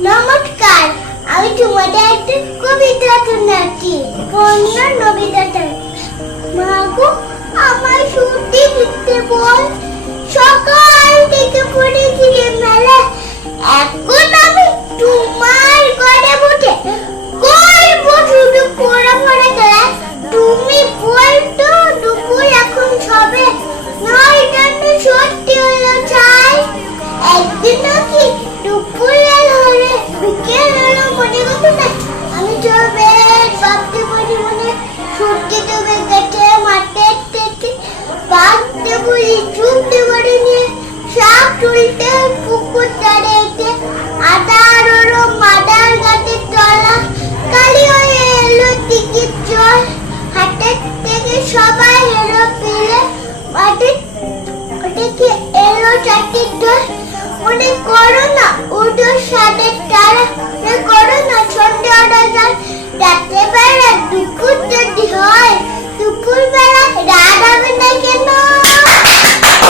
নমস্কার, আমি তোমাদের একটা কবিতা শোনাচ্ছি। কন্যা নবিতাটা মাগো আমার ছুটি দিতে বল। সকাল থেকে পড়েছি রে মেলা এখন আমি তোমার ঘরে বসে করব শুধু পড়া পড়া খেলা তুমি বলতো দুপুর এখন সবে নয় জানো সত্যি হলো চাই। একদিনও কি করি চুপতে বাড়ি নিয়ে শাক তুলতে পুকুর ধারে এসে আদা রোরো মাদার গাছে চলা কালি হয়ে এলো টিকিট জল। হাটের থেকে সবাই